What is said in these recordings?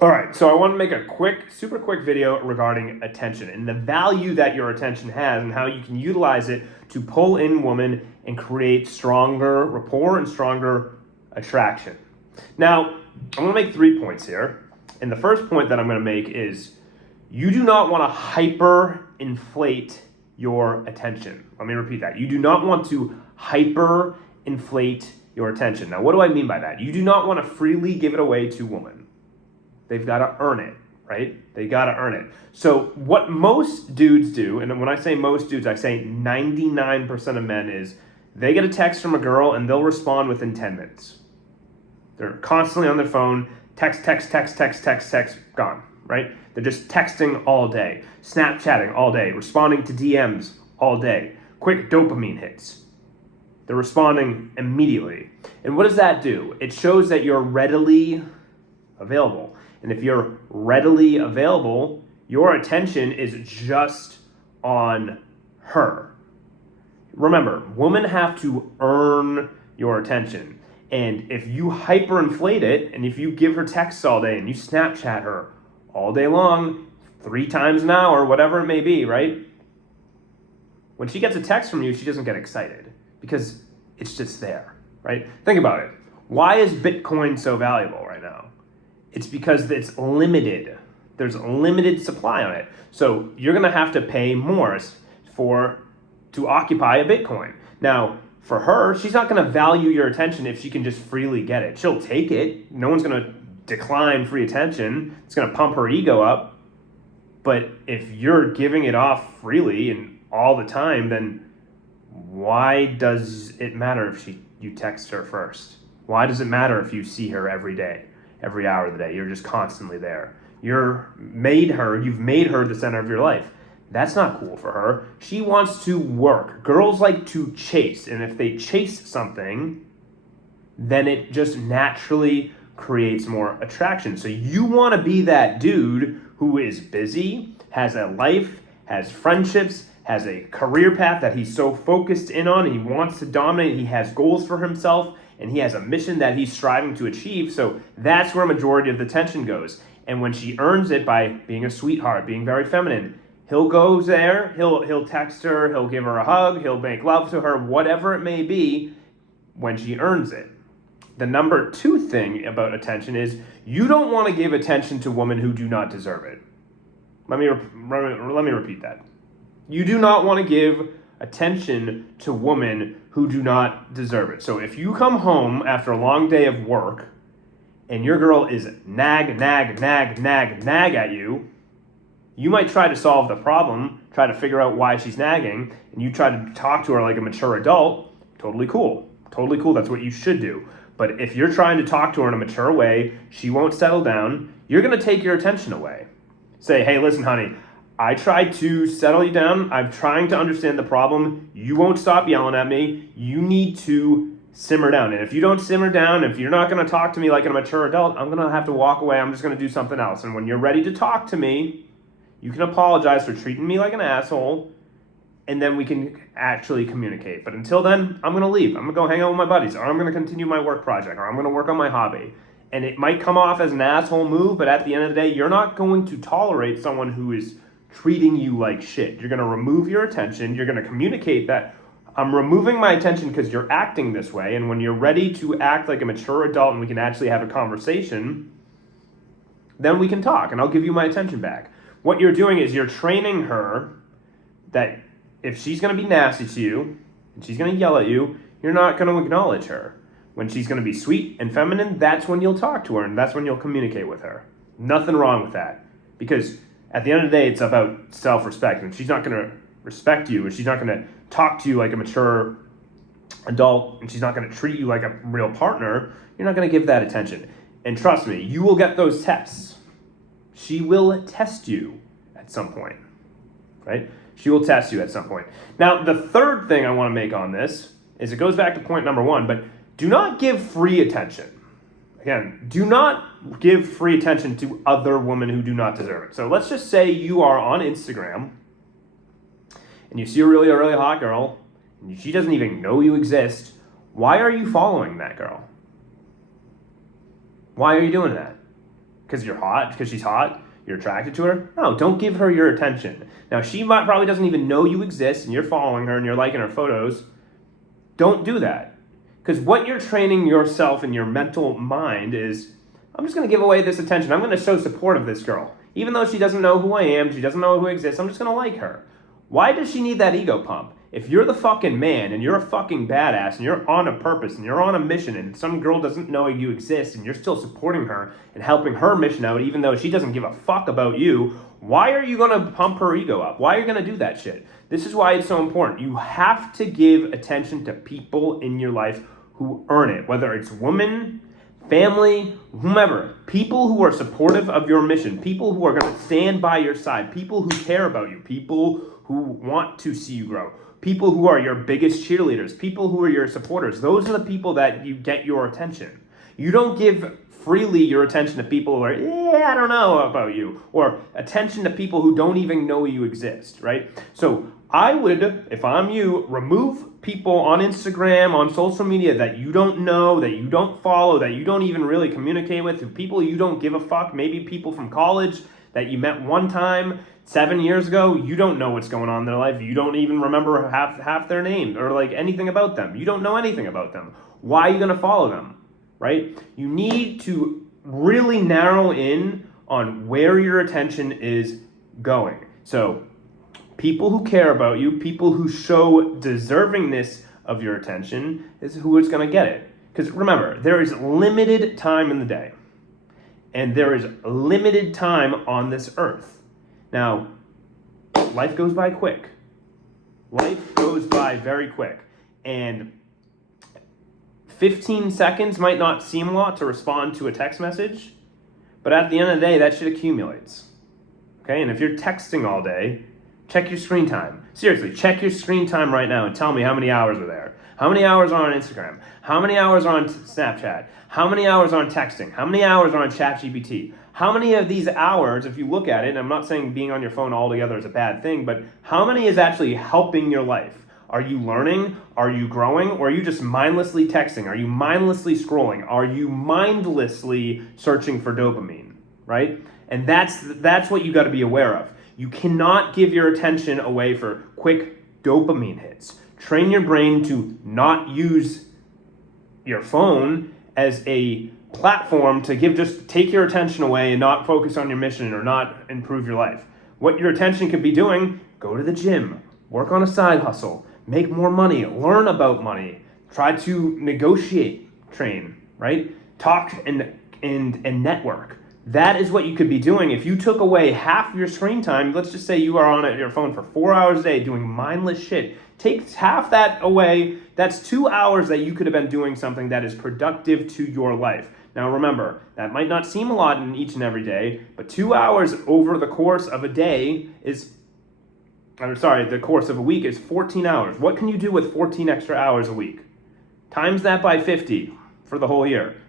All right, so I want to make a super quick video regarding attention and the value that your attention has and how you can utilize it to pull in women and create stronger rapport and stronger attraction. Now, I'm going to make 3 points here. And the first point that I'm going to make is you do not want to hyper-inflate your attention. Let me repeat that. You do not want to hyper-inflate your attention. Now, what do I mean by that? You do not want to freely give it away to women. They've got to earn it, right? They got to earn it. So what most dudes do, and when I say most dudes, I say 99% of men, is they get a text from a girl and they'll respond within 10 minutes. They're constantly on their phone, text, gone, right? They're just texting all day, Snapchatting all day, responding to DMs all day, quick dopamine hits. They're responding immediately. And what does that do? It shows that you're readily available. And if you're readily available, your attention is just on her. Remember, women have to earn your attention. And if you hyperinflate it, and if you give her texts all day and you Snapchat her all day long, 3 times an hour, whatever it may be, right? When she gets a text from you, she doesn't get excited because it's just there, right? Think about it. Why is Bitcoin so valuable right now? It's because it's limited. There's a limited supply on it. So you're going to have to pay more to occupy a Bitcoin. Now, for her, she's not going to value your attention if she can just freely get it. She'll take it. No one's going to decline free attention. It's going to pump her ego up. But if you're giving it off freely and all the time, then why does it matter if you text her first? Why does it matter if you see her every day? Every hour of the day, you're just constantly there. You've made her the center of your life. That's not cool for her. She wants to work. Girls like to chase, and if they chase something, then it just naturally creates more attraction. So you want to be that dude who is busy, has a life, has friendships, has a career path that he's so focused in on, and he wants to dominate, he has goals for himself, and he has a mission that he's striving to achieve. So that's where a majority of the tension goes. And when she earns it by being a sweetheart, being very feminine, he'll go there, he'll text her, he'll give her a hug, he'll make love to her, whatever it may be, when she earns it. The number 2 thing about attention is you don't want to give attention to women who do not deserve it. Let me repeat that. You do not want to give attention to women who do not deserve it. So if you come home after a long day of work and your girl is nag at you, you might try to solve the problem, try to figure out why she's nagging, and you try to talk to her like a mature adult. Totally cool. That's what you should do. But if you're trying to talk to her in a mature way, she won't settle down, you're going to take your attention away. Say, hey, listen, honey, I tried to settle you down. I'm trying to understand the problem. You won't stop yelling at me. You need to simmer down. And if you don't simmer down, if you're not going to talk to me like a mature adult, I'm going to have to walk away. I'm just going to do something else. And when you're ready to talk to me, you can apologize for treating me like an asshole, and then we can actually communicate. But until then, I'm going to leave. I'm going to go hang out with my buddies, or I'm going to continue my work project, or I'm going to work on my hobby. And it might come off as an asshole move, but at the end of the day, you're not going to tolerate someone who is treating you like shit. You're going to remove your attention. You're going to communicate that I'm removing my attention because you're acting this way. And when you're ready to act like a mature adult and we can actually have a conversation, then we can talk and I'll give you my attention back. What you're doing is you're training her that if she's going to be nasty to you and she's going to yell at you, you're not going to acknowledge her. When she's going to be sweet and feminine, that's when you'll talk to her and that's when you'll communicate with her. Nothing wrong with that. Because at the end of the day, it's about self-respect. And she's not going to respect you, and she's not going to talk to you like a mature adult, and she's not going to treat you like a real partner, you're not going to give that attention. And trust me, you will get those tests. She will test you at some point, right? She will test you at some point. Now, the third thing I want to make on this is it goes back to point number 1, but do not give free attention. Again, do not give free attention to other women who do not deserve it. So let's just say you are on Instagram and you see a really hot girl and she doesn't even know you exist. Why are you following that girl? Why are you doing that? because you're hot, because she's hot, you're attracted to her. No, don't give her your attention. Now, she probably doesn't even know you exist, and you're following her and you're liking her photos. Don't do that. Because what you're training yourself in your mental mind is, I'm just going to give away this attention. I'm going to show support of this girl. Even though she doesn't know who I am, she doesn't know who exists, I'm just going to like her. Why does she need that ego pump? If you're the fucking man and you're a fucking badass and you're on a purpose and you're on a mission and some girl doesn't know you exist and you're still supporting her and helping her mission out even though she doesn't give a fuck about you, why are you going to pump her ego up? Why are you going to do that shit? This is why it's so important. You have to give attention to people in your life who earn it, whether it's women, family, whomever, people who are supportive of your mission, people who are going to stand by your side, people who care about you, people who want to see you grow, people who are your biggest cheerleaders, people who are your supporters. Those are the people that you get your attention. You don't give freely your attention to people who are, I don't know about you, or attention to people who don't even know you exist, right? So I would, if I'm you, remove people on Instagram, on social media that you don't know, that you don't follow, that you don't even really communicate with, people you don't give a fuck, maybe people from college that you met one time 7 years ago, you don't know what's going on in their life, you don't even remember half their names or like anything about them. You don't know anything about them. Why are you going to follow them, right? You need to really narrow in on where your attention is going. So people who care about you, people who show deservingness of your attention is who is going to get it. Because remember, there is limited time in the day. And there is limited time on this earth. Now, life goes by quick. Life goes by very quick. And 15 seconds might not seem a lot to respond to a text message, but at the end of the day, that shit accumulates. Okay, and if you're texting all day, check your screen time. Seriously, check your screen time right now and tell me how many hours are there. How many hours are on Instagram? How many hours are on Snapchat? How many hours are on texting? How many hours are on ChatGPT? How many of these hours, if you look at it, and I'm not saying being on your phone altogether is a bad thing, but how many is actually helping your life? Are you learning? Are you growing? Or are you just mindlessly texting? Are you mindlessly scrolling? Are you mindlessly searching for dopamine, right? And that's what you got to be aware of. You cannot give your attention away for quick dopamine hits. Train your brain to not use your phone as a platform to just take your attention away and not focus on your mission or not improve your life. What your attention could be doing, go to the gym, work on a side hustle, make more money, learn about money, try to negotiate, train, right? Talk and network. That is what you could be doing. If you took away half your screen time, let's just say you are on your phone for 4 hours a day doing mindless shit, take half that away. That's 2 hours that you could have been doing something that is productive to your life. Now remember, that might not seem a lot in each and every day, but 2 hours over the course of a day the course of a week is 14 hours. What can you do with 14 extra hours a week? Times that by 50 for the whole year.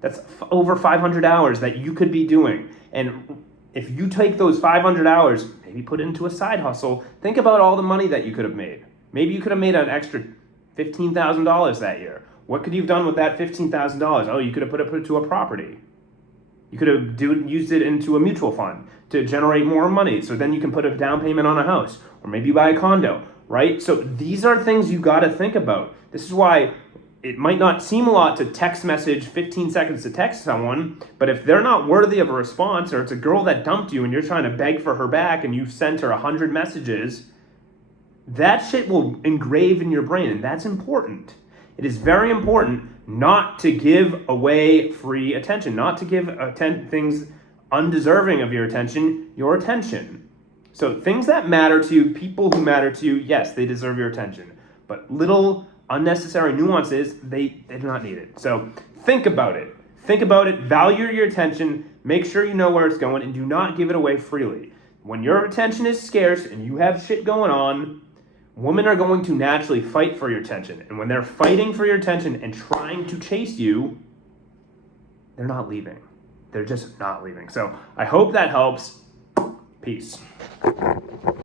That's over 500 hours that you could be doing. And if you take those 500 hours, maybe put it into a side hustle, think about all the money that you could have made. Maybe you could have made an extra $15,000 that year. What could you have done with that $15,000? Oh, you could have put it to a property. You could have used it into a mutual fund to generate more money. So then you can put a down payment on a house, or maybe buy a condo, right? So these are things you got to think about. This is why it might not seem a lot to text message 15 seconds to text someone, but if they're not worthy of a response, or it's a girl that dumped you and you're trying to beg for her back and you've sent her 100 messages, that shit will engrave in your brain, and that's important. It is very important not to give away free attention, not to give things undeserving of your attention. So things that matter to you, people who matter to you, yes, they deserve your attention. But little unnecessary nuances, they do not need it. So think about it. Think about it, value your attention, make sure you know where it's going, and do not give it away freely. When your attention is scarce and you have shit going on, women are going to naturally fight for your attention. And when they're fighting for your attention and trying to chase you, they're not leaving. They're just not leaving. So I hope that helps. Peace.